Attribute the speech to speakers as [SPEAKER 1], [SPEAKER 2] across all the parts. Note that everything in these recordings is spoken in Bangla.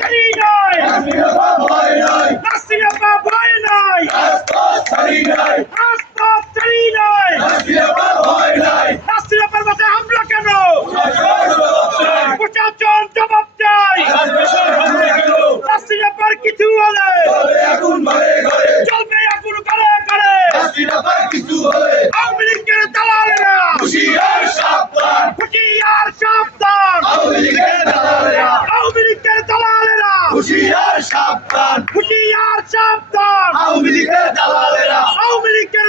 [SPEAKER 1] ছাড়ি নাই
[SPEAKER 2] ভয় নাই
[SPEAKER 1] নাসিরা পা ভয় নাই।
[SPEAKER 2] রাজপথ ছাড়ি নাই
[SPEAKER 1] রাজপথ ছাড়ি নাই
[SPEAKER 2] রাজনীতির ভয় নাই।
[SPEAKER 1] নাসিরা পারবাতে হামলা কেন?
[SPEAKER 2] প্রশাসন জবাব চাই
[SPEAKER 1] প্রশাসন জবাব চাই
[SPEAKER 2] রাজপ্রশাসন হামলে কেন
[SPEAKER 1] পার কিছু হলে
[SPEAKER 2] ঘরে ঘরে
[SPEAKER 1] চলবে এখন করে করে
[SPEAKER 2] রাজনীতির কিছু হলে
[SPEAKER 1] আওয়ামী লীগের দালালেরা
[SPEAKER 2] হুশিয়ার সাবধান
[SPEAKER 1] হুঁশিয়ার সাবধান
[SPEAKER 2] আওয়ামী লীগের দালালেরা
[SPEAKER 1] আওয়ামী লীগের দালালেরা
[SPEAKER 2] হুশিয়ার সাবধান
[SPEAKER 1] হুঁশিয়ার সাবধান
[SPEAKER 2] আওয়ামী লীগের দালালেরা।
[SPEAKER 1] আওয়ামী লীগের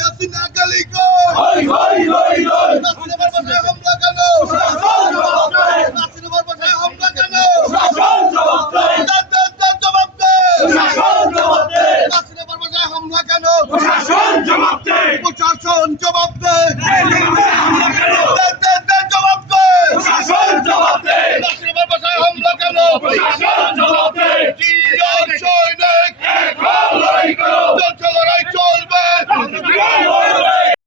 [SPEAKER 2] হাসিনা
[SPEAKER 1] গালি কই
[SPEAKER 2] কই কই কই
[SPEAKER 1] নাসির
[SPEAKER 2] বাবার
[SPEAKER 1] ভাই হামলা কেন
[SPEAKER 2] শাসন জবাব দেয়।
[SPEAKER 1] নাসির
[SPEAKER 2] বাবার
[SPEAKER 1] ভাই হামলা কেন? শাসন
[SPEAKER 2] জবাব দেয় দাদ
[SPEAKER 1] দাদ দাদ জবাব
[SPEAKER 2] দেয়